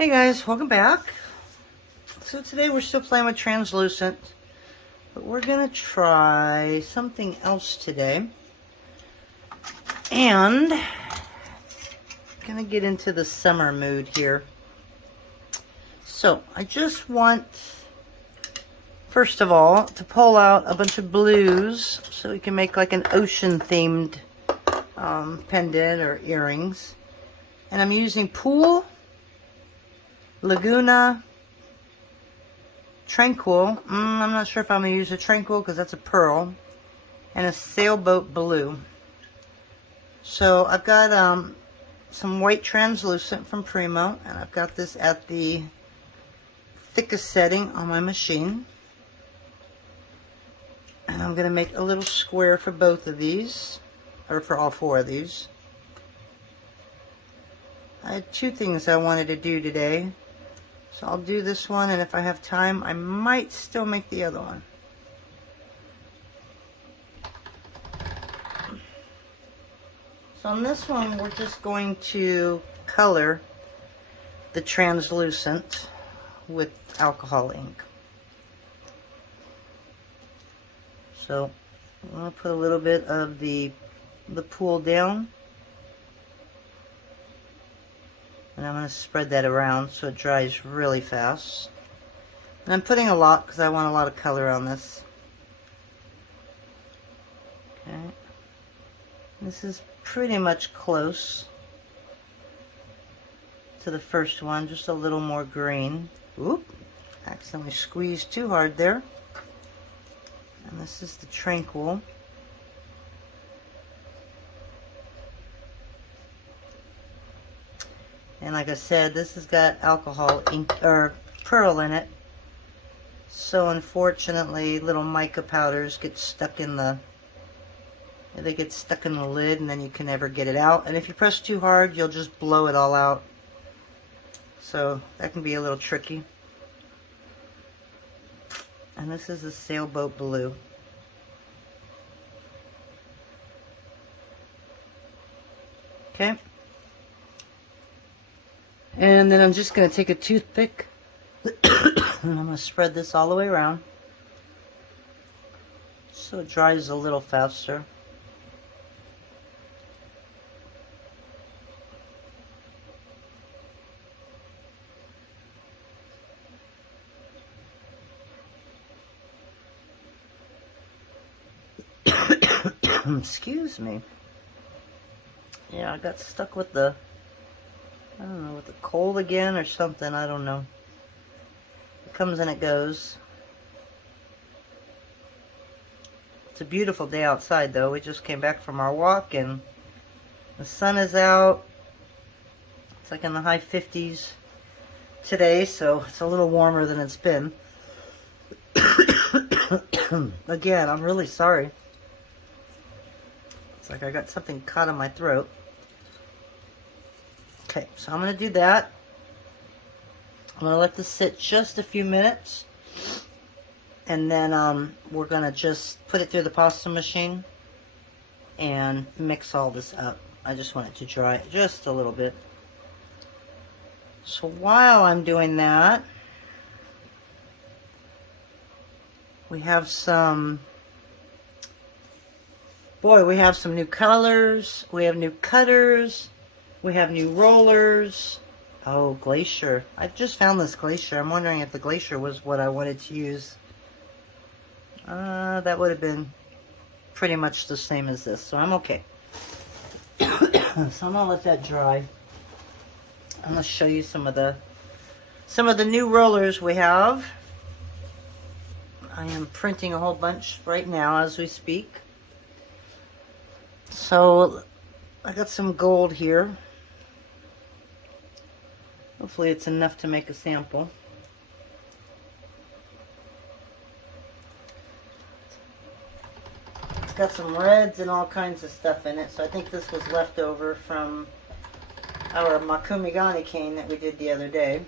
Hey guys, welcome back. So today we're still playing with translucent, but we're gonna try something else today. And gonna get into the summer mood here. So I just want, first of all, to pull out a bunch of blues so we can make like an ocean themed pendant or earrings. And I'm using Pool, Laguna, Tranquil. I'm not sure if I'm going to use a Tranquil because that's a pearl. And a Sailboat Blue. So I've got some white translucent from Premo. And I've got this at the thickest setting on my machine. And I'm going to make a little square for both of these. Or for all four of these. I had two things I wanted to do today. So I'll do this one, and if I have time, I might still make the other one. So on this one, we're just going to color the translucent with alcohol ink. So I'm going to put a little bit of the Pool down. And I'm going to spread that around so it dries really fast. And I'm putting a lot because I want a lot of color on this. Okay. This is pretty much close to the first one, just a little more green. Oop, accidentally squeezed too hard there. And this is the Tranquil. And like I said, this has got alcohol ink or pearl in it. So unfortunately, little mica powders get stuck in the lid, and then you can never get it out. And if you press too hard, you'll just blow it all out. So that can be a little tricky. And this is a Sailboat Blue. Okay. And then I'm just going to take a toothpick and I'm going to spread this all the way around so it dries a little faster. Excuse me. Yeah, I got stuck with the, I don't know, with the cold again or something, I don't know. It comes and it goes. It's a beautiful day outside though. We just came back from our walk and the sun is out. It's like in the high 50s today, so it's a little warmer than it's been. Again, I'm really sorry. It's like I got something caught in my throat. Okay, so I'm going to do that. I'm going to let this sit just a few minutes. And then we're going to just put it through the pasta machine and mix all this up. I just want it to dry just a little bit. So while I'm doing that, we have some, we have some new colors. We have new cutters. We have new rollers. Oh, Glacier. I just found this Glacier. I'm wondering if the Glacier was what I wanted to use. That would have been pretty much the same as this, so I'm okay. So I'm gonna let that dry. I'm gonna show you some of the new rollers we have. I am printing a whole bunch right now as we speak. So I got some gold here. Hopefully it's enough to make a sample. It's got some reds and all kinds of stuff in it, so I think this was left over from our Makumigani cane that we did the other day.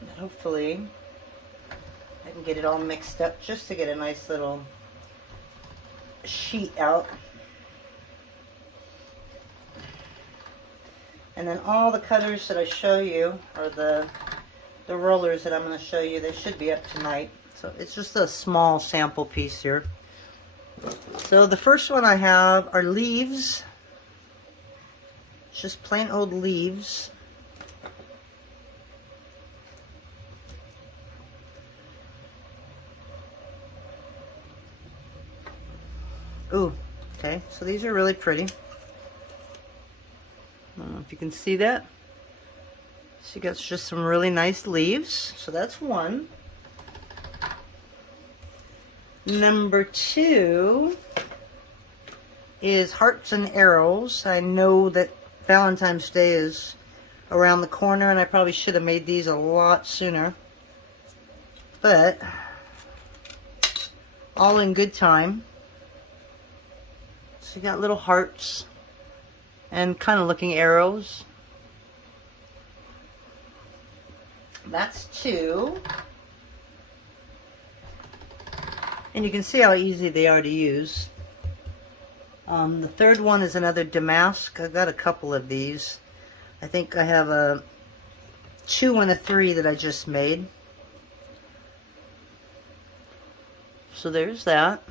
And hopefully I can get it all mixed up just to get a nice little sheet out. And then all the cutters that I show you, or the rollers that I'm going to show you, they should be up tonight. So it's just a small sample piece here. So the first one I have are leaves. It's just plain old leaves. Ooh, okay, so these are really pretty. I don't know if you can see that. So you got just some really nice leaves. So that's one. Number two is hearts and arrows. I know that Valentine's Day is around the corner and I probably should have made these a lot sooner. But all in good time. So you got little hearts and kind of looking arrows. That's two. And you can see how easy they are to use. The third one is another damask. I've got a couple of these. I think I have a 2 and a 3 that I just made. So there's that.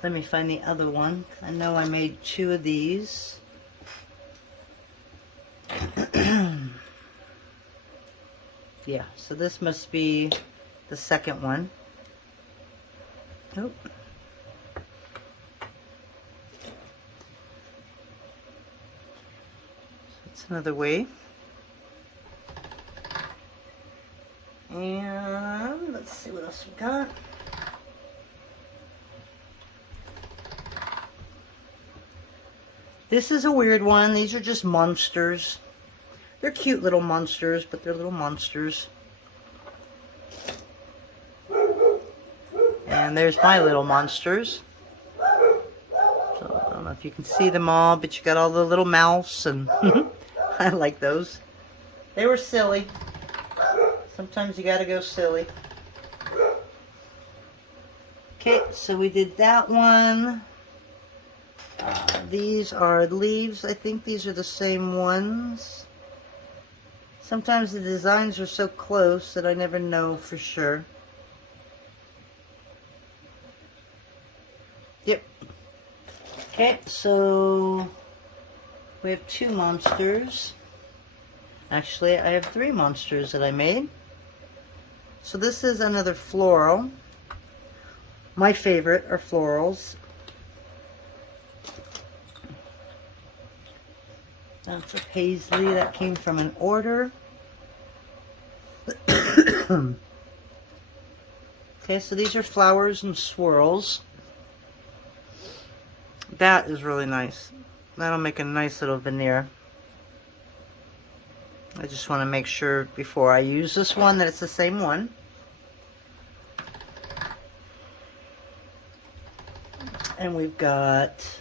Let me find the other one. I know I made 2 of these. Yeah, so this must be the second one. Nope. That's another way. And let's see what else we got. This is a weird one. These are just monsters. They're cute little monsters, but they're little monsters. And there's my little monsters. So I don't know if you can see them all, but you got all the little mouse, and I like those. They were silly. Sometimes you gotta go silly. Okay, so we did that one. These are leaves. I think these are the same ones. Sometimes the designs are so close that I never know for sure. Yep. Okay, so we have 2 monsters. Actually, I have 3 monsters that I made. So this is another floral. My favorite are florals. That's a paisley that came from an order. Okay, so these are flowers and swirls. That is really nice. That'll make a nice little veneer. I just want to make sure before I use this one that it's the same one. And we've got,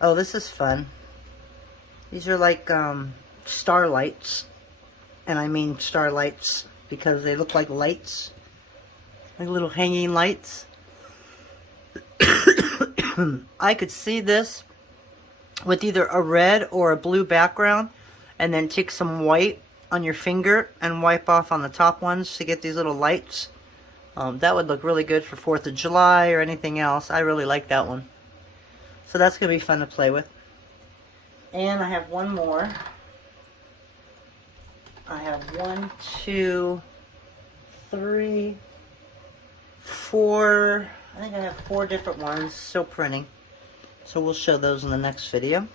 oh, this is fun. These are like starlights, and I mean starlights because they look like lights, like little hanging lights. I could see this with either a red or a blue background, and then take some white on your finger and wipe off on the top ones to get these little lights. That would look really good for 4th of July or anything else. I really like that one. So that's going to be fun to play with. And I have one more. I have 1, 2, 3, 4. I think I have 4 different ones still printing. So we'll show those in the next video.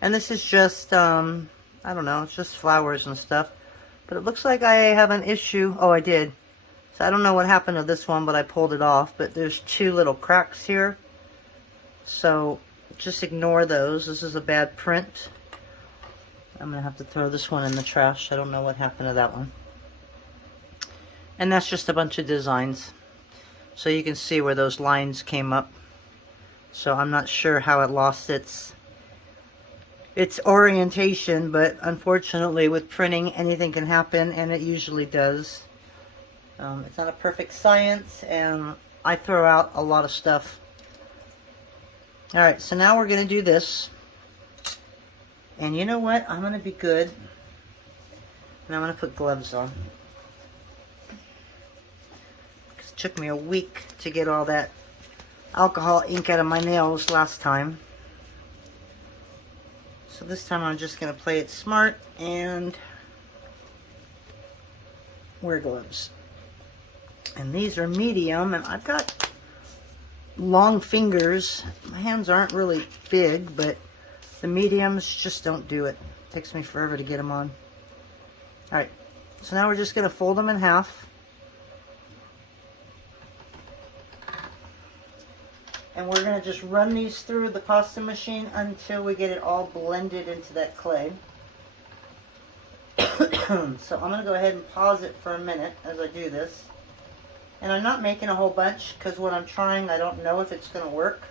And this is just, I don't know, it's just flowers and stuff. But it looks like I have an issue. Oh, I did. So I don't know what happened to this one, but I pulled it off. But there's 2 little cracks here. So just ignore those. This is a bad print. I'm going to have to throw this one in the trash. I don't know what happened to that one. And that's just a bunch of designs. So you can see where those lines came up. So I'm not sure how it lost its orientation, but unfortunately with printing anything can happen, and it usually does. It's not a perfect science, and I throw out a lot of stuff. Alright, so now we're going to do this. And you know what? I'm going to be good. And I'm going to put gloves on. It took me a week to get all that alcohol ink out of my nails last time. So this time I'm just going to play it smart and wear gloves. And these are medium, and I've got long fingers. My hands aren't really big, but the mediums just don't do it. It takes me forever to get them on. Alright, so now we're just going to fold them in half. And we're going to just run these through the pasta machine until we get it all blended into that clay. So I'm going to go ahead and pause it for a minute as I do this. And I'm not making a whole bunch because what I'm trying, I don't know if it's going to work.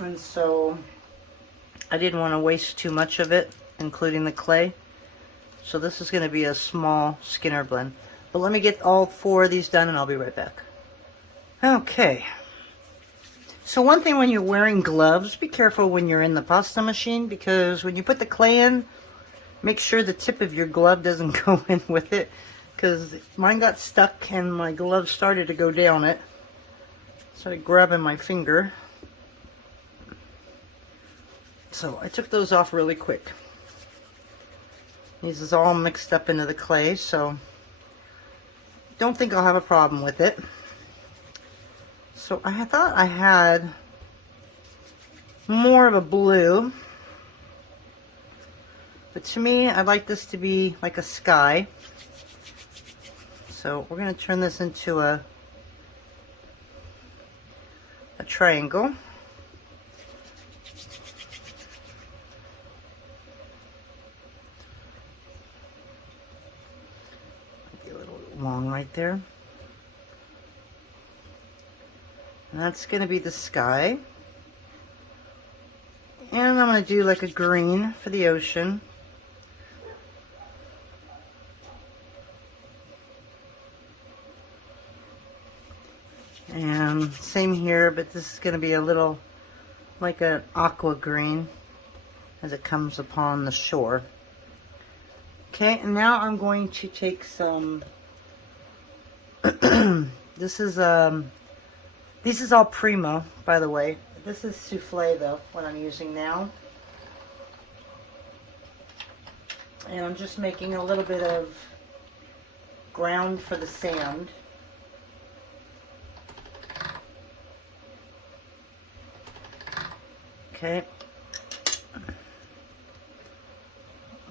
And so I didn't want to waste too much of it, including the clay. So this is going to be a small Skinner blend. But let me get all 4 of these done and I'll be right back. Okay. So one thing when you're wearing gloves, be careful when you're in the pasta machine, because when you put the clay in, make sure the tip of your glove doesn't go in with it, because mine got stuck and my glove started to go down it. Started grabbing my finger. So I took those off really quick. These is all mixed up into the clay, so don't think I'll have a problem with it. So I thought I had more of a blue, but to me I'd like this to be like a sky. So we're going to turn this into a triangle. Get a little long right there. And that's going to be the sky. And I'm going to do like a green for the ocean. And same here, but this is going to be a little like an aqua green as it comes upon the shore. Okay, and now I'm going to take some this is all Premo, by the way. This is souffle though, what I'm using now. And I'm just making a little bit of ground for the sand. Okay.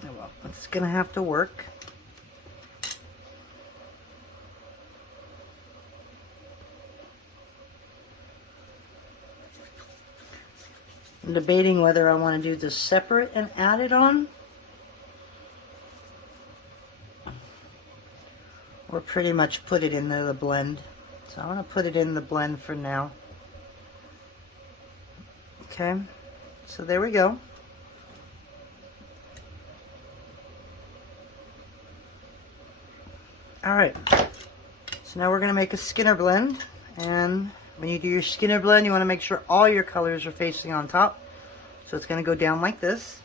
Well, it's gonna have to work. I'm debating whether I want to do this separate and add it on, or pretty much put it into the blend. So I'm going to put it in the blend for now. Okay, so there we go. Alright, so now we're going to make a Skinner blend, and when you do your Skinner blend, you want to make sure all your colors are facing on top. So it's going to go down like this.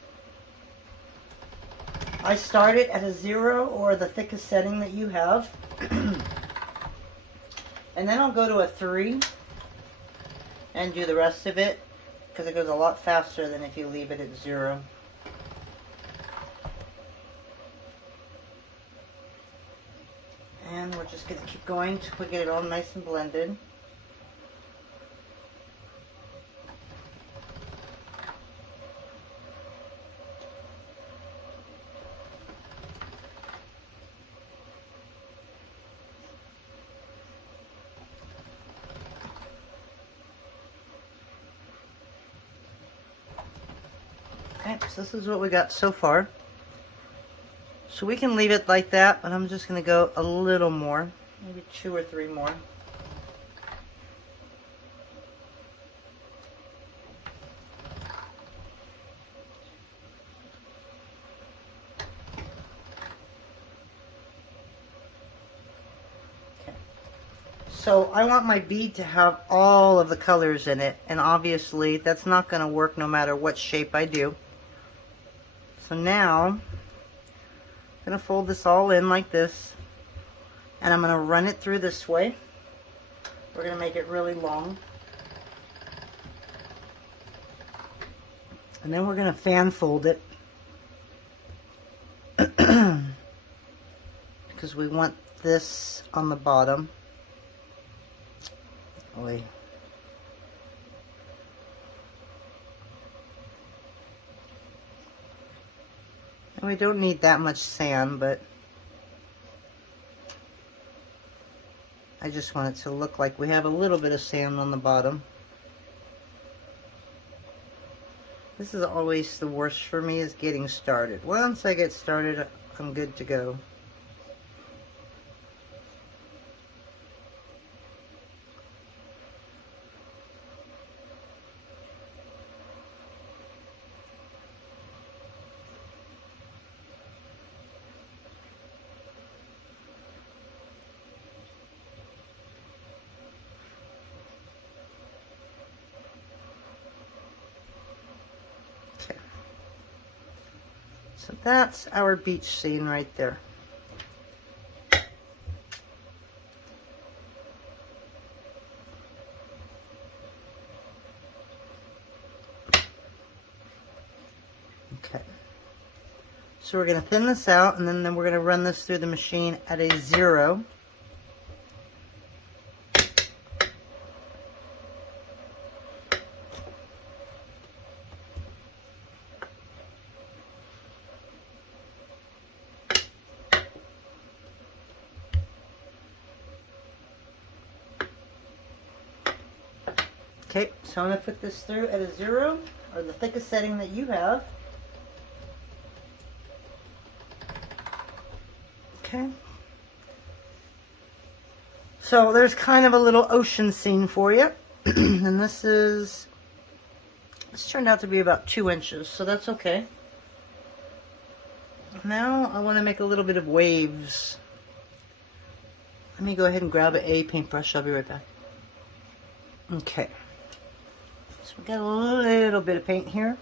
I start it at a 0 or the thickest setting that you have. And then I'll go to a 3 and do the rest of it, because it goes a lot faster than if you leave it at 0. And we're just going to keep going till we get it all nice and blended. Okay, so this is what we got so far. So we can leave it like that, but I'm just going to go a little more, maybe 2 or 3 more. Okay. So I want my bead to have all of the colors in it, and obviously that's not going to work no matter what shape I do. So now I'm going to fold this all in like this, and I'm going to run it through this way. We're going to make it really long. And then we're going to fan fold it because we want this on the bottom. And we don't need that much sand, but I just want it to look like we have a little bit of sand on the bottom. This is always the worst for me, is getting started. Once I get started, I'm good to go. So that's our beach scene right there. Okay. So we're going to thin this out, and then we're going to run this through the machine at a 0. Okay, so I'm going to put this through at a 0, or the thickest setting that you have. Okay. So there's kind of a little ocean scene for you. And this turned out to be about 2 inches, so that's okay. Now I want to make a little bit of waves. Let me go ahead and grab a paintbrush. I'll be right back. Okay. So we got a little bit of paint here.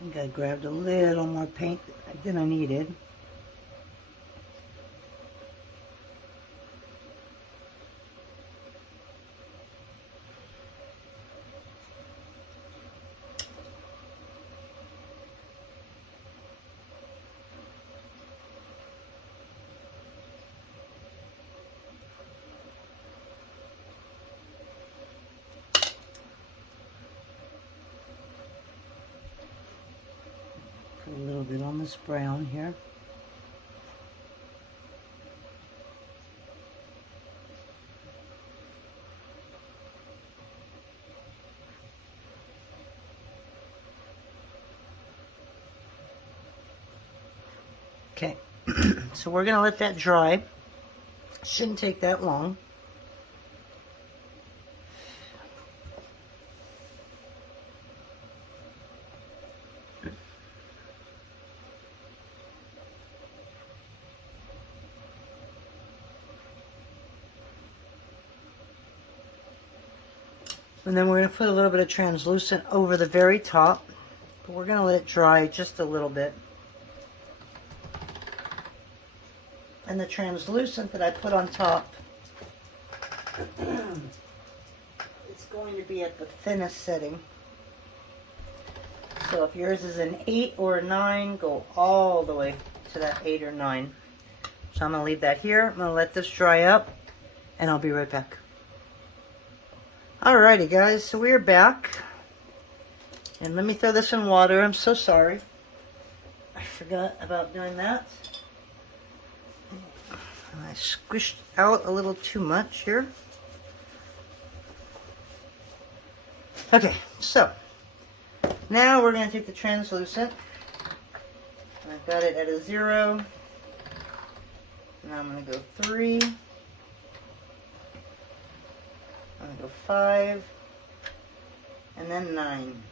I think I grabbed a little more paint than I needed. A little bit on this brown here. Okay, so we're going to let that dry. Shouldn't take that long. And then we're going to put a little bit of translucent over the very top. But we're going to let it dry just a little bit. And the translucent that I put on top, it's going to be at the thinnest setting. So if yours is an 8 or a 9, go all the way to that 8 or 9. So I'm going to leave that here. I'm going to let this dry up, and I'll be right back. Alrighty guys, so we're back. And let me throw this in water. I'm so sorry. I forgot about doing that. I squished out a little too much here. Okay, so now we're going to take the translucent. I've got it at a 0. Now I'm going to go 3. I'm going to go 5. And then 9.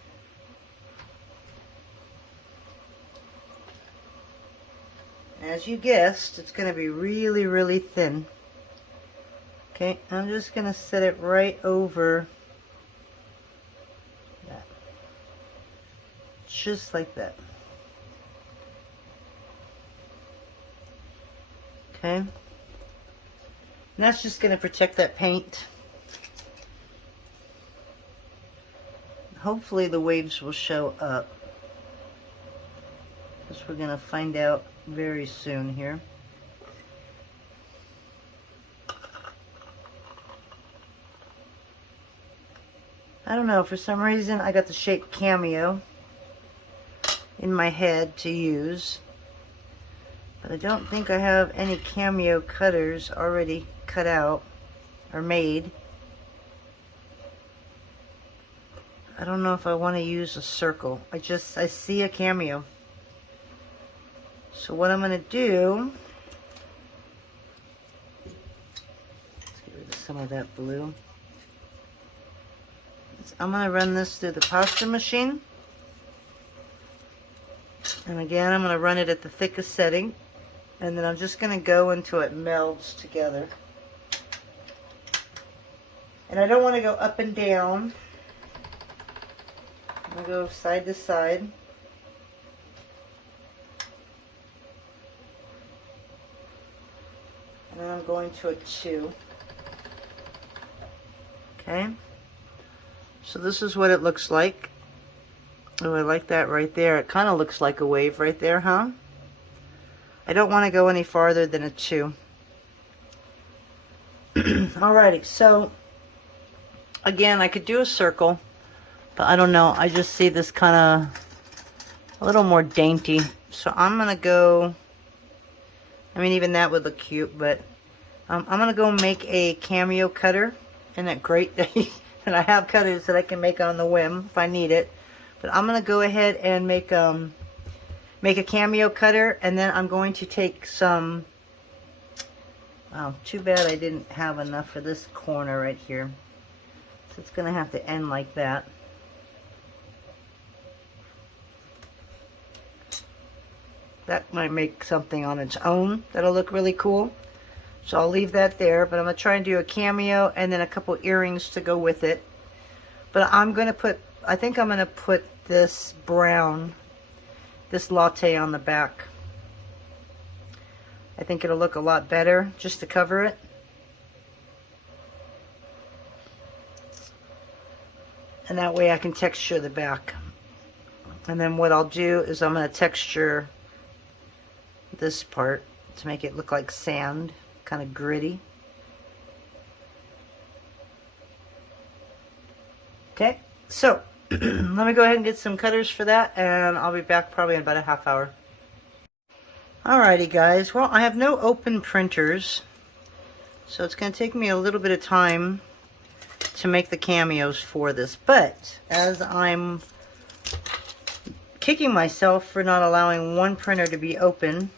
As you guessed, it's going to be really, really thin. Okay, I'm just going to set it right over that. Just like that. Okay. And that's just going to protect that paint. Hopefully the waves will show up. Because we're going to find out very soon here. I don't know, for some reason I got the shape Cameo in my head to use. But I don't think I have any Cameo cutters already cut out or made. I don't know if I want to use a circle. I see a Cameo. So what I'm going to do, let's get rid of some of that blue. I'm going to run this through the pasta machine. And again, I'm going to run it at the thickest setting. And then I'm just going to go until it melds together. And I don't want to go up and down. I'm going to go side to side. And then I'm going to a 2. Okay. So this is what it looks like. Oh, I like that right there. It kind of looks like a wave right there, huh? I don't want to go any farther than a 2. Alrighty, so again, I could do a circle, but I don't know. I just see this kind of a little more dainty. So I'm going to go, I mean, even that would look cute, but I'm going to go make a Cameo cutter. Isn't that great? And I have cutters that I can make on the whim if I need it. But I'm going to go ahead and make a Cameo cutter, and then I'm going to take some, oh, too bad I didn't have enough for this corner right here. So it's going to have to end like that. That might make something on its own that'll look really cool. So I'll leave that there, but I'm going to try and do a Cameo and then a couple earrings to go with it. But I'm going to put, I think I'm going to put this brown, this latte on the back. I think it'll look a lot better just to cover it. And that way I can texture the back. And then what I'll do is I'm going to texture this part to make it look like sand, kind of gritty. Okay, so let me go ahead and get some cutters for that, and I'll be back probably in about a half hour. Alrighty guys, well, I have no open printers, so it's going to take me a little bit of time to make the cameos for this, but as I'm kicking myself for not allowing one printer to be open,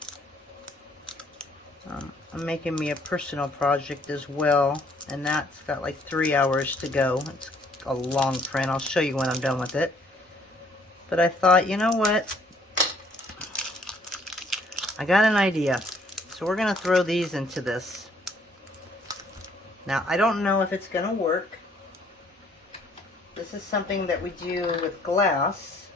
I'm making me a personal project as well, and that's got like 3 hours to go. It's a long print. I'll show you when I'm done with it. But I thought, you know what? I got an idea. So we're going to throw these into this. Now, I don't know if it's going to work. This is something that we do with glass.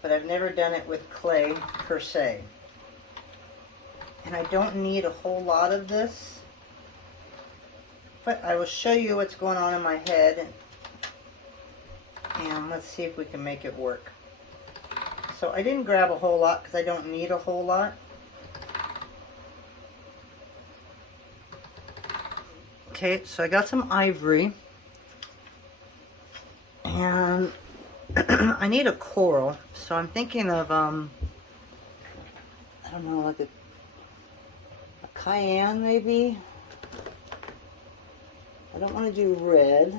But I've never done it with clay per se. And I don't need a whole lot of this. But I will show you what's going on in my head. And let's see if we can make it work. So I didn't grab a whole lot because I don't need a whole lot. Okay, so I got some ivory. And I need a coral. So I'm thinking of, I don't know, like a cayenne maybe? I don't want to do red.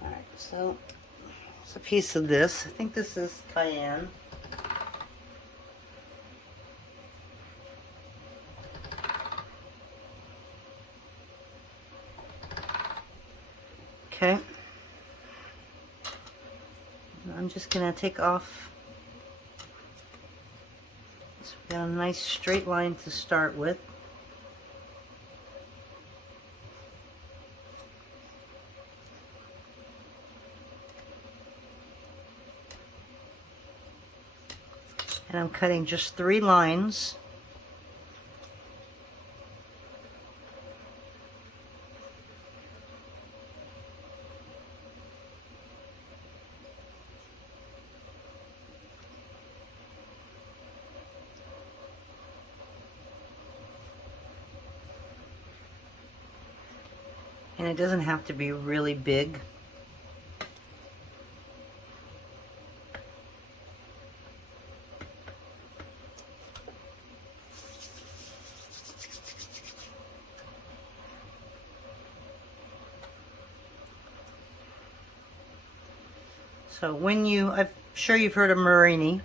Alright, so it's a piece of this. I think this is cayenne. Okay. I'm just going to take off. So we've got a nice straight line to start with. And I'm cutting just 3 lines. And it doesn't have to be really big. So when I'm sure you've heard of Marini.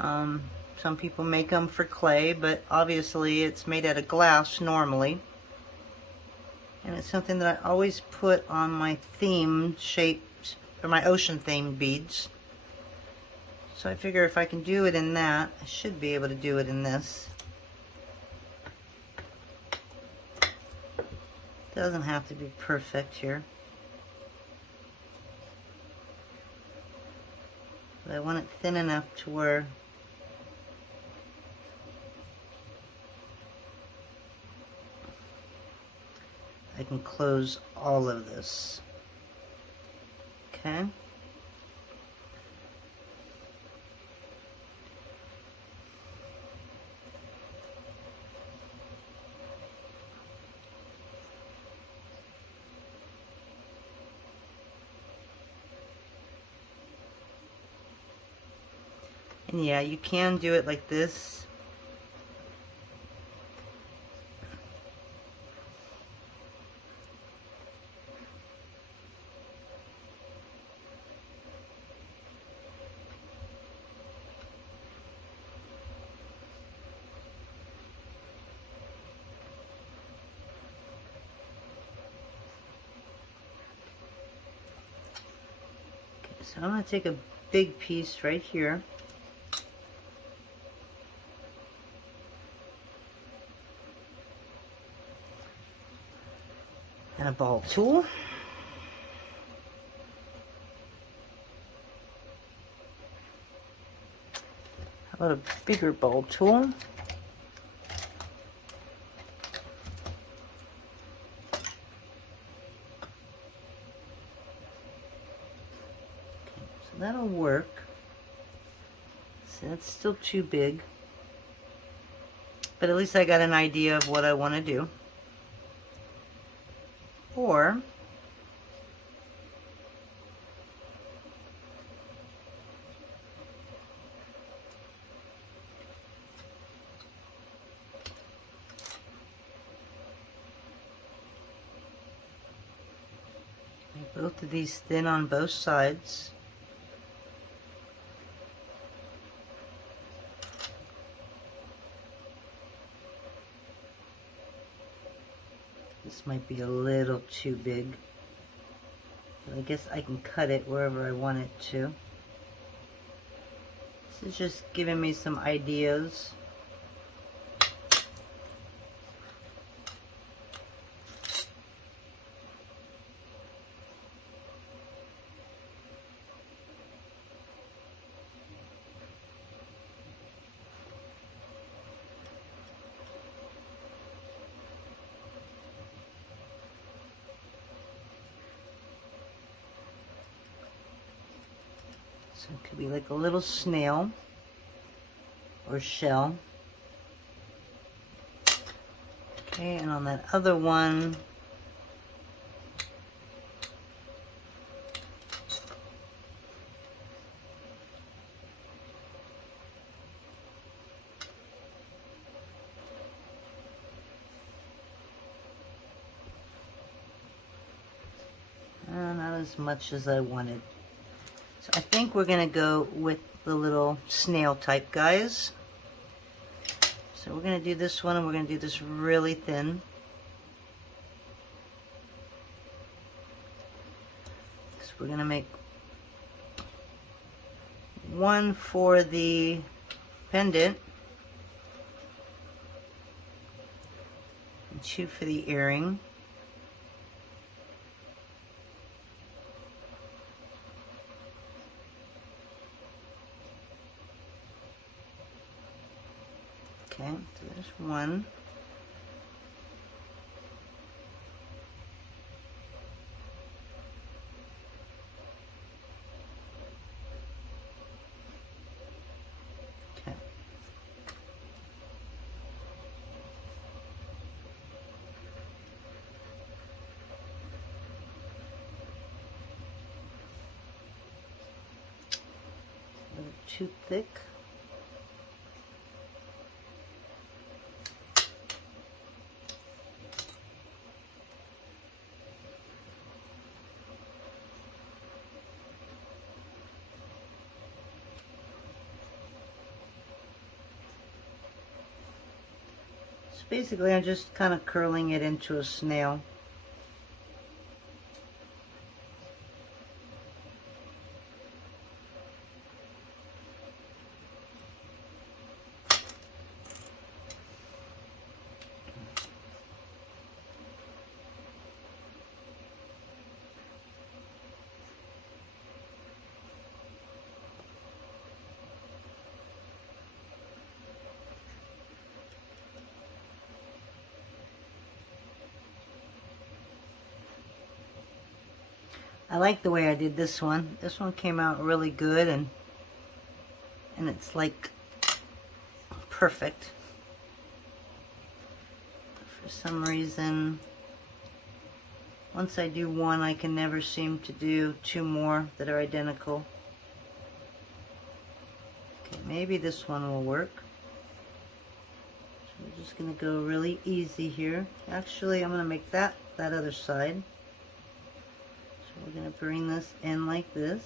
Some people make them for clay, but obviously it's made out of glass normally. And it's something that I always put on my theme shaped, or my ocean themed beads. So I figure if I can do it in that, I should be able to do it in this. Doesn't have to be perfect here. But I want it thin enough to where I can close all of this. Okay. And yeah, you can do it like this. So I'm going to take a big piece right here. And a ball tool. How about a bigger ball tool? That'll work. So that's still too big. But at least I got an idea of what I want to do. Or make both of these thin on both sides. This might be a little too big, but I guess I can cut it wherever I want it to. This is just giving me some ideas. So it could be like a little snail or shell. Okay, and on that other one, as much as I wanted. So I think we're going to go with the little snail type guys. So we're going to do this one, and we're going to do this really thin. So we're going to make one for the pendant and two for the earring. Okay, so there's one. Okay. Too thick. Basically, I'm just kind of curling it into a snail. I like the way I did this one. This one came out really good, and it's like perfect. For some reason, once I do one, I can never seem to do two more that are identical. Okay, maybe this one will work. So we're just going to go really easy here. Actually, I'm going to make that other side. We're going to bring this in like this.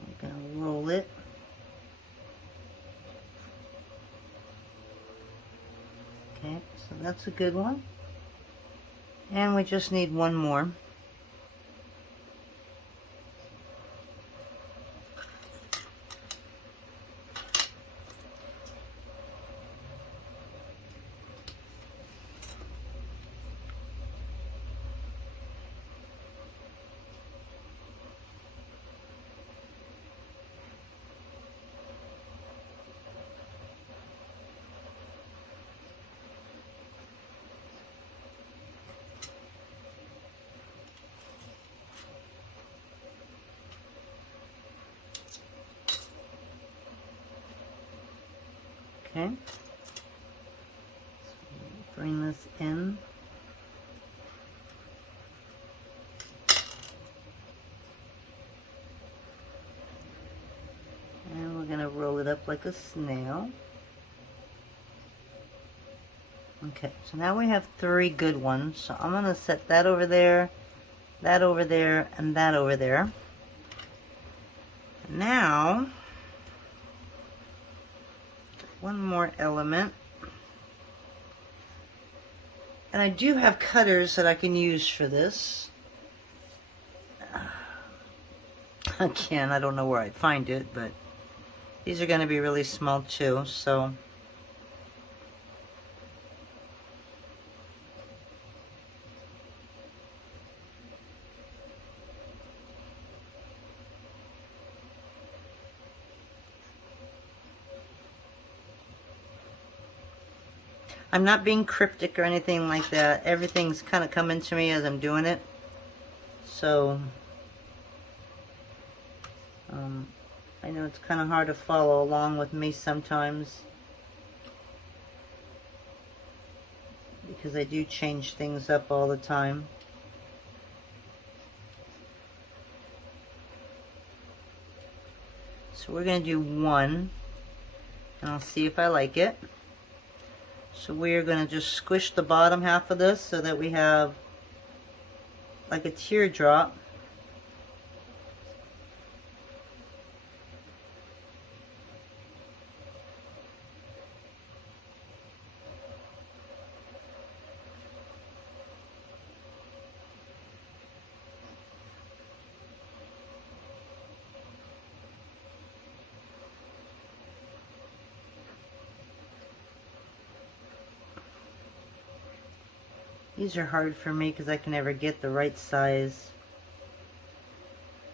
We're going to roll it. Okay, so that's a good one. And we just need one more. Okay, so bring this in. And we're going to roll it up like a snail. Okay, so now we have three good ones. So I'm going to set that over there, that over there, and that over there. Now, one more element. And I do have cutters that I can use for this. Again, I don't know where I'd find it, but these are going to be really small too, so I'm not being cryptic or anything like that. Everything's kind of coming to me as I'm doing it. So, I know it's kind of hard to follow along with me sometimes, because I do change things up all the time. So we're going to do one, and I'll see if I like it. So we're going to just squish the bottom half of this so that we have like a teardrop. These are hard for me because I can never get the right size.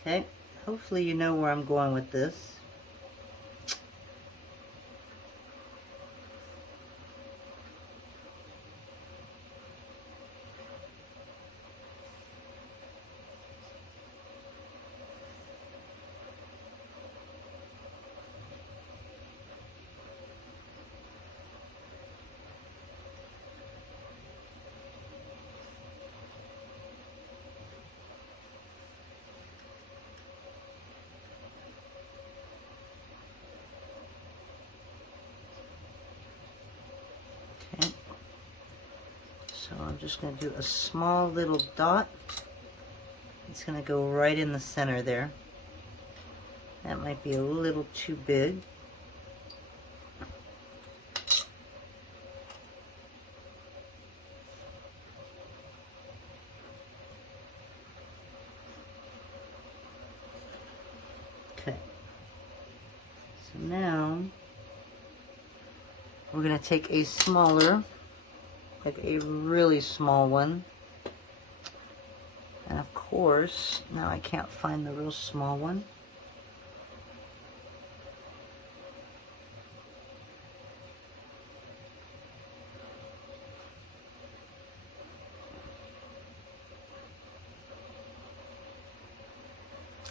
Okay, hopefully you know where I'm going with this. Okay. So I'm just going to do a small little dot. It's going to go right in the center there. That might be a little too big. Okay. So now we're going to take a smaller, like a really small one. And of course, now I can't find the real small one.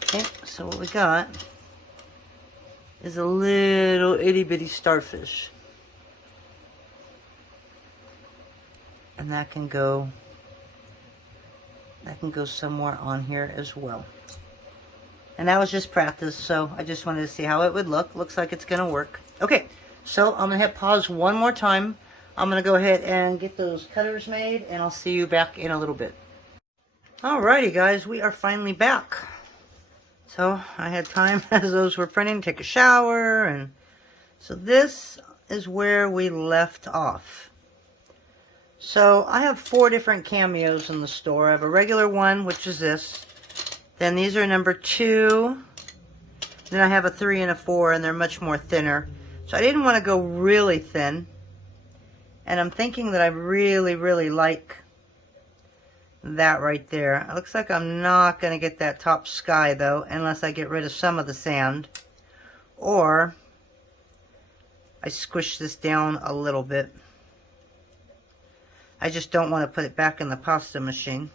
Okay, so what we got is a little itty bitty starfish. And that can go somewhere on here as well. And that was just practice, so I just wanted to see how it would look. Looks like it's gonna work. Okay, so I'm gonna hit pause one more time. I'm gonna go ahead and get those cutters made, and I'll see you back in a little bit. Alrighty guys, we are finally back. So I had time as those were printing to take a shower, and so this is where we left off. So I have 4 different cameos in the store. I have a regular one, which is this. Then these are number 2. Then I have a 3 and a 4, and they're much more thinner. So I didn't want to go really thin. And I'm thinking that I really, really like that right there. It looks like I'm not going to get that top sky though, unless I get rid of some of the sand. Or I squish this down a little bit. I just don't want to put it back in the pasta machine.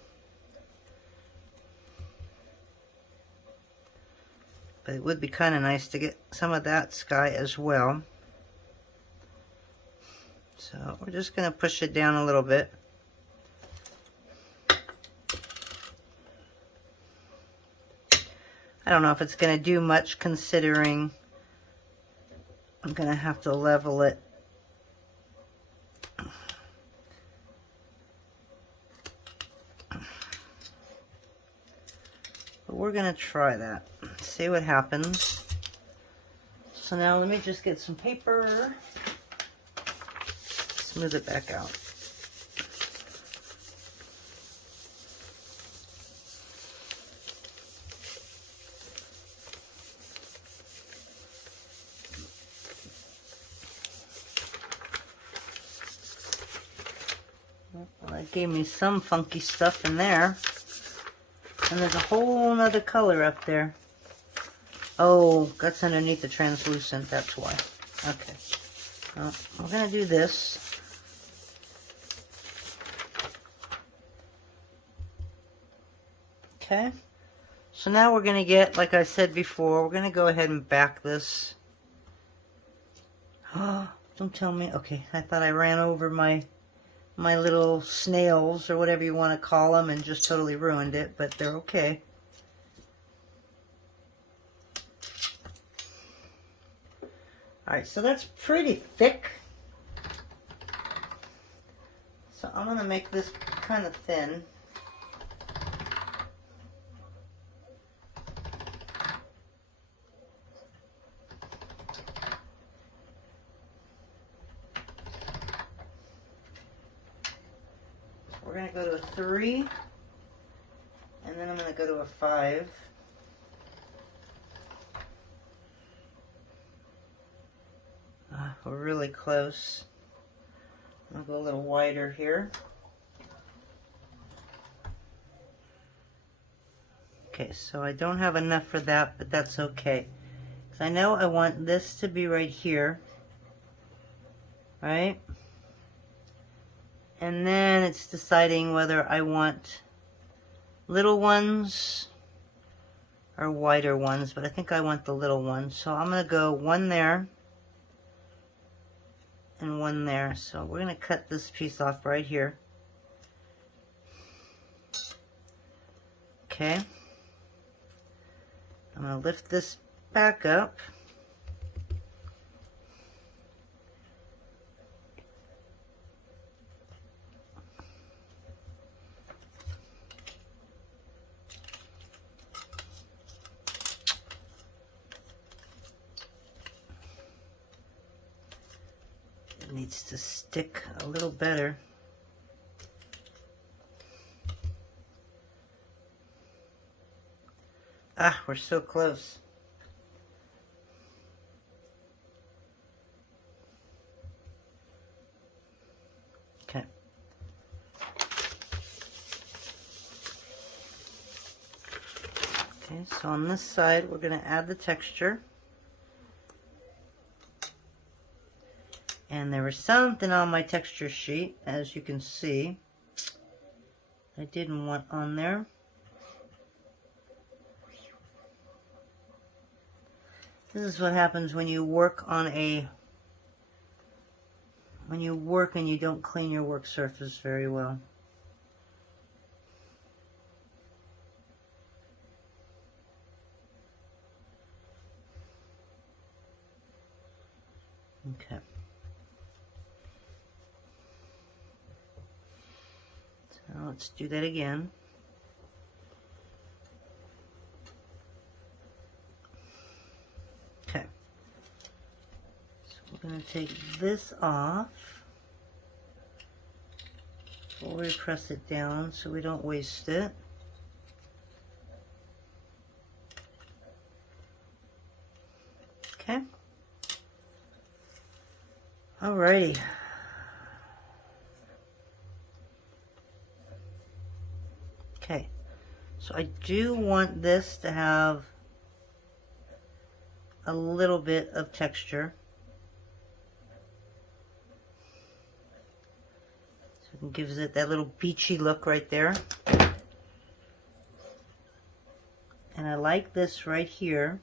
But it would be kind of nice to get some of that sky as well. So we're just going to push it down a little bit. I don't know if it's going to do much, considering I'm going to have to level it. But we're going to try that. See what happens. So now let me just get some paper. Smooth it back out. Well, that gave me some funky stuff in there. And there's a whole nother color up there. Oh, that's underneath the translucent, that's why. Okay. Well, we're going to do this. Okay. So now we're going to get, like I said before, we're going to go ahead and back this. Oh, don't tell me. Okay, I thought I ran over my little snails, or whatever you want to call them, and just totally ruined it, but they're okay. Alright, so that's pretty thick. So I'm going to make this kind of thin. We're going to go to a 3, and then I'm going to go to a 5. We're really close. I'll go a little wider here. Okay, so I don't have enough for that, but that's okay. Because I know I want this to be right here. Right? And then it's deciding whether I want little ones or wider ones, but I think I want the little ones. So I'm going to go one there and one there. So we're going to cut this piece off right here. Okay. I'm going to lift this back up. It needs to stick a little better. Ah, we're so close. Okay. Okay, so on this side, we're going to add the texture. And there was something on my texture sheet, as you can see, I didn't want on there. This is what happens when you work on when you work and you don't clean your work surface very well. Okay. So let's do that again. Okay. So we're going to take this off. We'll press it down so we don't waste it. Okay. Alrighty. Okay, so I do want this to have a little bit of texture. So it gives it that little beachy look right there. And I like this right here.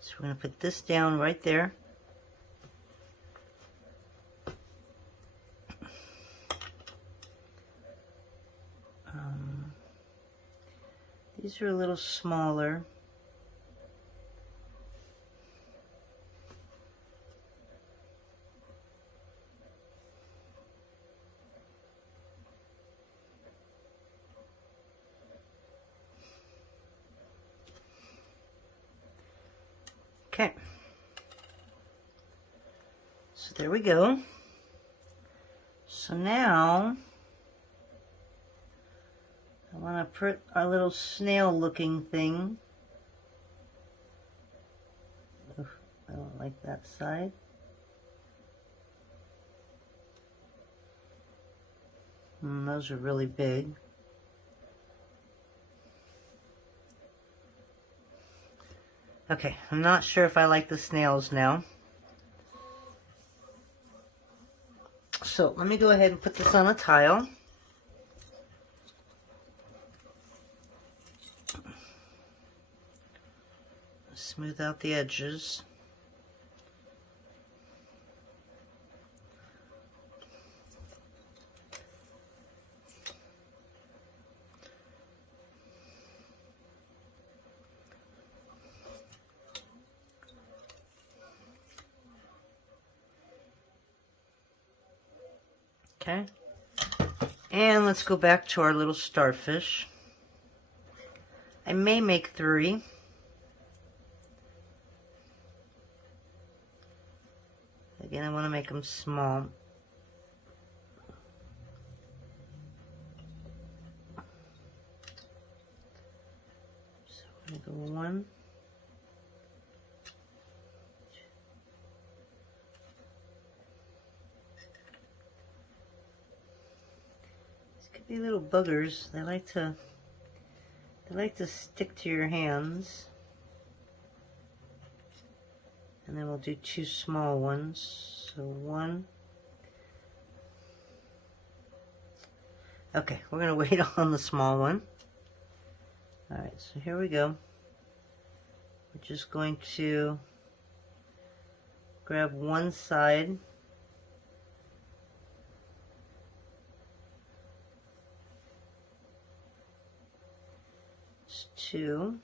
So we're going to put this down right there. These are a little smaller. Okay. So there we go. So now I want to put our little snail looking thing. Oof, I don't like that side. Those are really big. Okay, I'm not sure if I like the snails now. So let me go ahead and put this on a tile. Smooth out the edges. Okay. And let's go back to our little starfish. I may make 3. Again, I want to make them small. So we're going to go 1. These could be little buggers. They like to stick to your hands. And then we'll do 2 small ones. So 1. Okay, we're going to wait on the small one. Alright, so here we go. We're just going to grab one side. Just 2.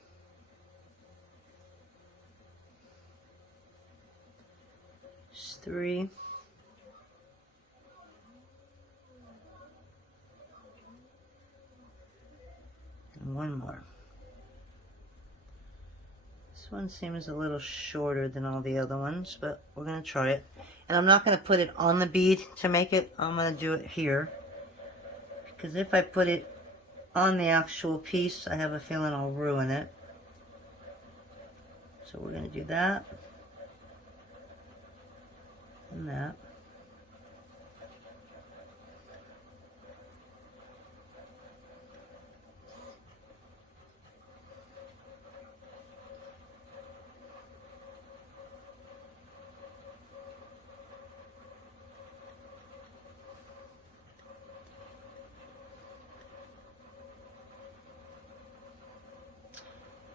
Just 3. And 1 more. This one seems a little shorter than all the other ones, but we're going to try it. And I'm not going to put it on the bead to make it. I'm going to do it here. Because if I put it on the actual piece, I have a feeling I'll ruin it. So we're going to do that. And that.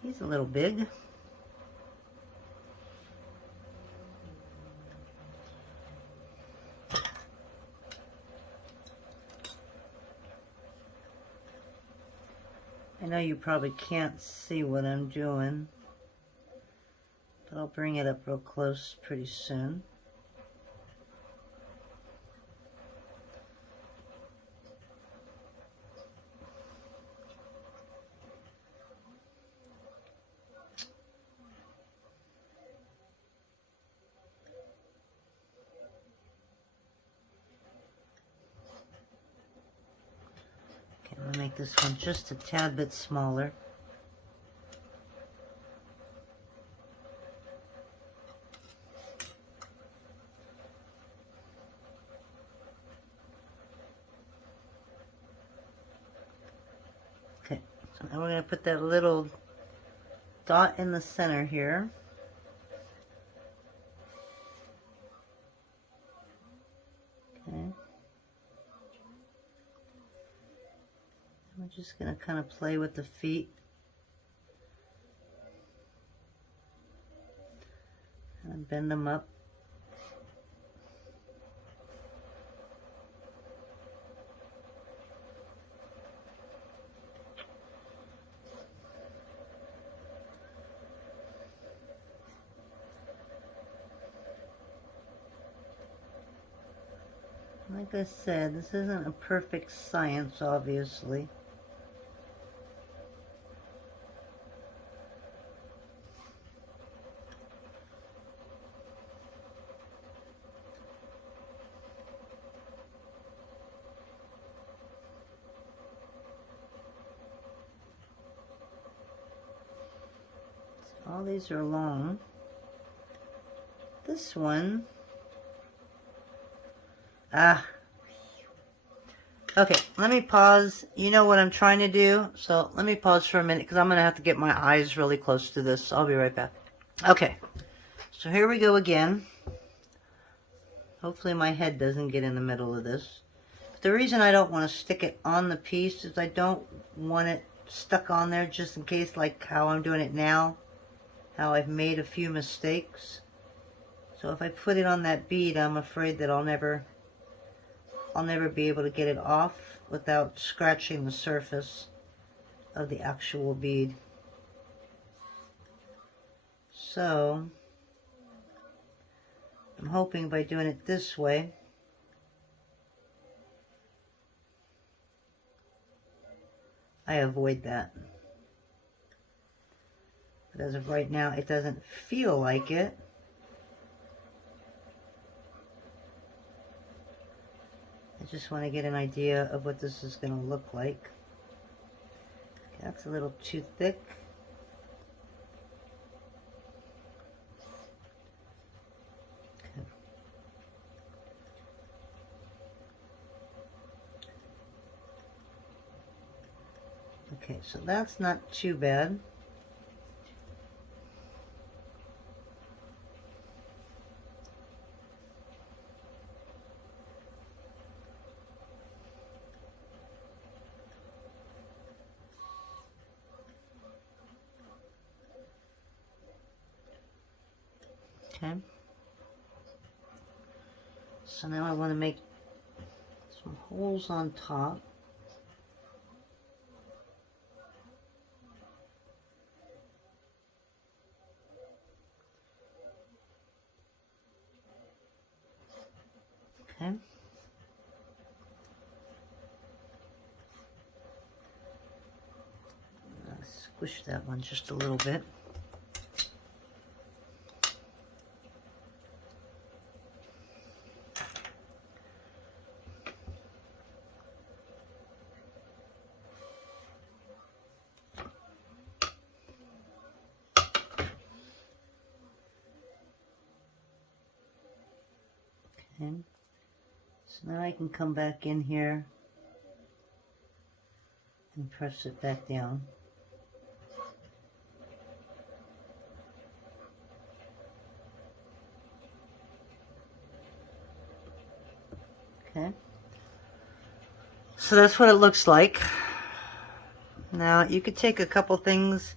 He's a little big. I know you probably can't see what I'm doing, but I'll bring it up real close pretty soon. I'm going to make this one just a tad bit smaller. Okay, so now we're going to put that little dot in the center here. Okay. We're just going to kind of play with the feet. And bend them up. Like I said, this isn't a perfect science, obviously. All these are long. This one, okay, let me pause. You know what I'm trying to do, so let me pause for a minute because I'm going to have to get my eyes really close to this. I'll be right back. Okay, so here we go again. Hopefully my head doesn't get in the middle of this. But the reason I don't want to stick it on the piece is I don't want it stuck on there just in case, like how I'm doing it now. How I've made a few mistakes. So if I put it on that bead, I'm afraid that I'll never be able to get it off without scratching the surface of the actual bead. So I'm hoping by doing it this way I avoid that. But as of right now, it doesn't feel like it. I just want to get an idea of what this is going to look like. Okay, that's a little too thick. Okay, so that's not too bad. Okay. So now I want to make some holes on top. Okay. Squish that one just a little bit. Okay. So now I can come back in here and press it back down. Okay. So that's what it looks like. Now you could take a couple things,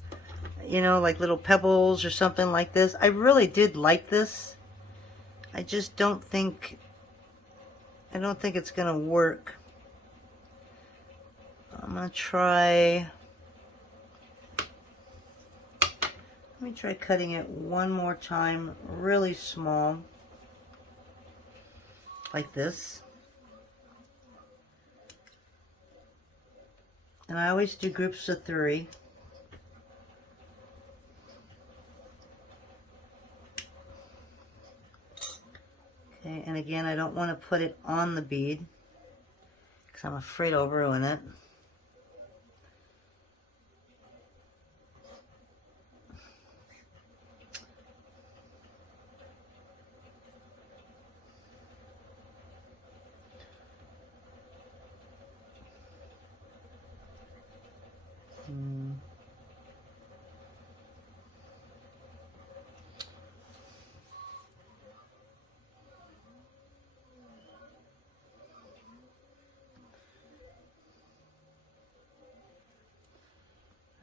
you know, like little pebbles or something like this. I really did like this. I just don't think it's gonna work. I'm gonna try, let me try cutting it one more time, really small, like this. And I always do groups of 3. Okay, and again, I don't want to put it on the bead because I'm afraid I'll ruin it.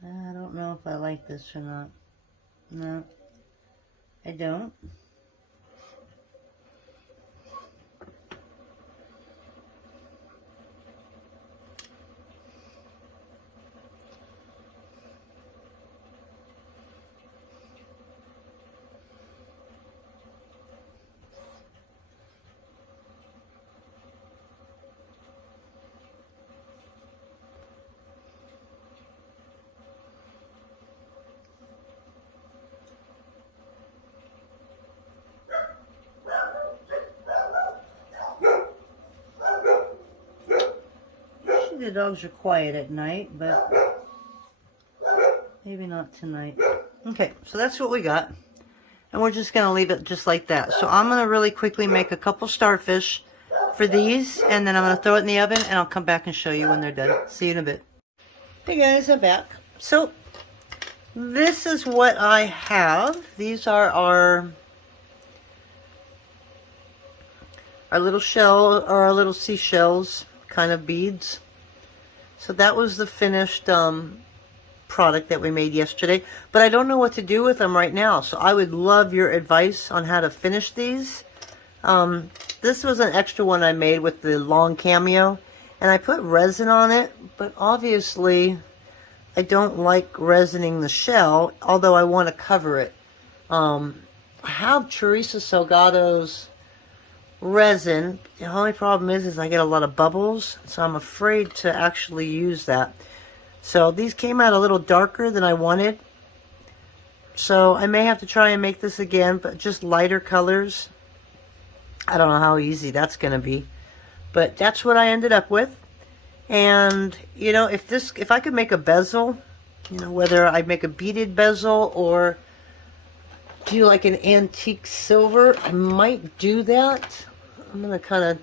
I don't know if I like this or not. No, I don't. The dogs are quiet at night, but maybe not tonight. Okay, so that's what we got. And we're just going to leave it just like that. So I'm going to really quickly make a couple starfish for these, and then I'm going to throw it in the oven, and I'll come back and show you when they're done. See you in a bit. Hey guys, I'm back. So this is what I have. These are our little shell, or our little seashells kind of beads. So that was the finished product that we made yesterday. But I don't know what to do with them right now. So I would love your advice on how to finish these. This was an extra one I made with the long cameo. And I put resin on it. But obviously, I don't like resining the shell. Although I want to cover it. I have Teresa Salgado's resin. The only problem is I get a lot of bubbles, so I'm afraid to actually use that. So these came out a little darker than I wanted. So I may have to try and make this again, but just lighter colors. I don't know how easy that's going to be. But that's what I ended up with. And, you know, if I could make a bezel, you know, whether I make a beaded bezel or do like an antique silver, I might do that. I'm going to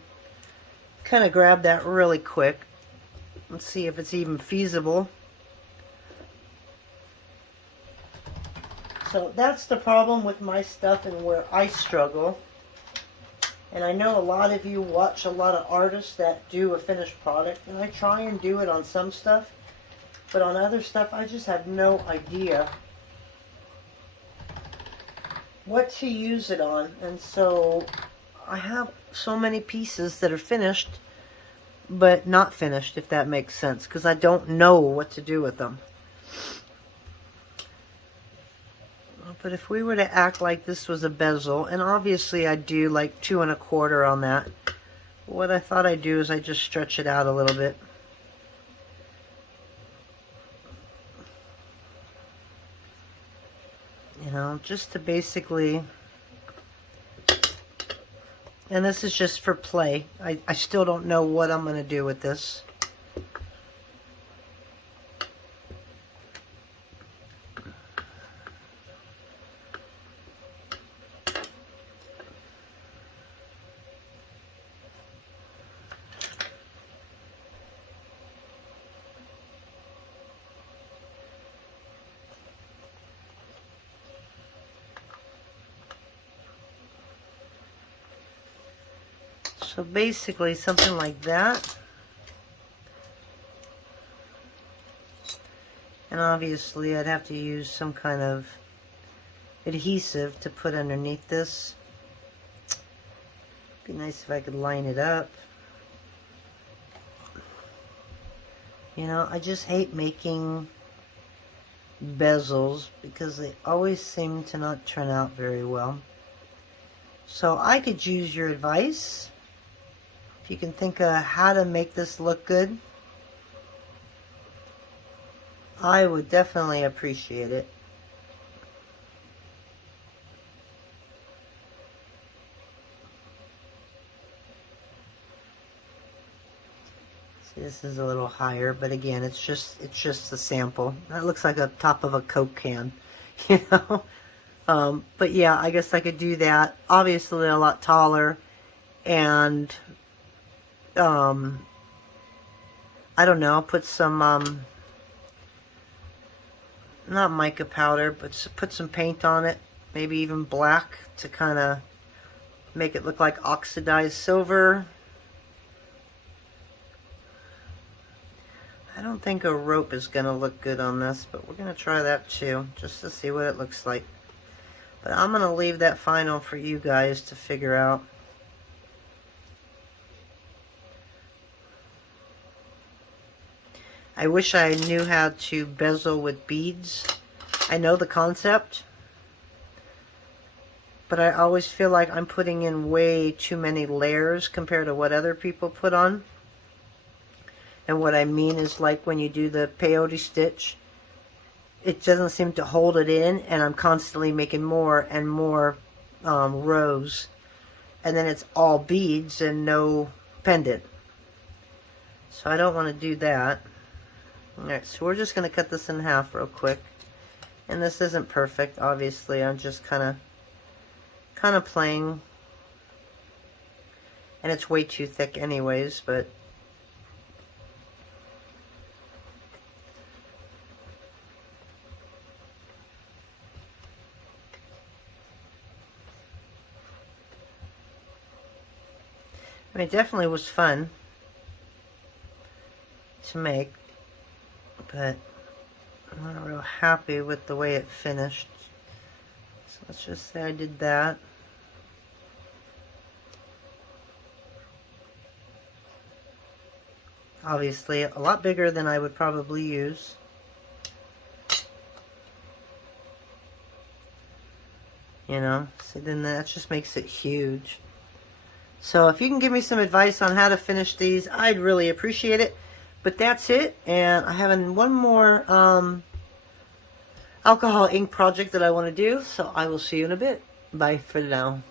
kind of grab that really quick. Let's see if it's even feasible. So that's the problem with my stuff and where I struggle. And I know a lot of you watch a lot of artists that do a finished product, and I try and do it on some stuff, but on other stuff I just have no idea what to use it on. And so I have so many pieces that are finished but not finished, if that makes sense, because I don't know what to do with them. But if we were to act like this was a bezel, and obviously I do like 2 1/4 on that, what I thought I'd do is I just stretch it out a little bit. You know, just to basically, and this is just for play. I still don't know what I'm going to do with this. So basically something like that. And obviously I'd have to use some kind of adhesive to put underneath this. Be nice if I could line it up. You know, I just hate making bezels because they always seem to not turn out very well. So I could use your advice. If you can think of how to make this look good, I would definitely appreciate it. See, this is a little higher, but again, it's just a sample. That looks like the top of a Coke can, you know. But yeah, I guess I could do that. Obviously, a lot taller, and I don't know. Put some not mica powder, but put some paint on it. Maybe even black to kind of make it look like oxidized silver. I don't think a rope is going to look good on this, but we're going to try that too, just to see what it looks like. But I'm going to leave that final for you guys to figure out. I wish I knew how to bezel with beads. I know the concept, but I always feel like I'm putting in way too many layers compared to what other people put on. And what I mean is, like when you do the peyote stitch, it doesn't seem to hold it in, and I'm constantly making more and more rows, and then it's all beads and no pendant. So I don't want to do that. Alright, so we're just going to cut this in half real quick. And this isn't perfect, obviously. I'm just kind of playing. And it's way too thick anyways, but I mean, it definitely was fun to make, but I'm not real happy with the way it finished. So let's just say I did that. Obviously, a lot bigger than I would probably use. You know, so then that just makes it huge. So if you can give me some advice on how to finish these, I'd really appreciate it. But that's it, and I have one more alcohol ink project that I want to do, so I will see you in a bit. Bye for now.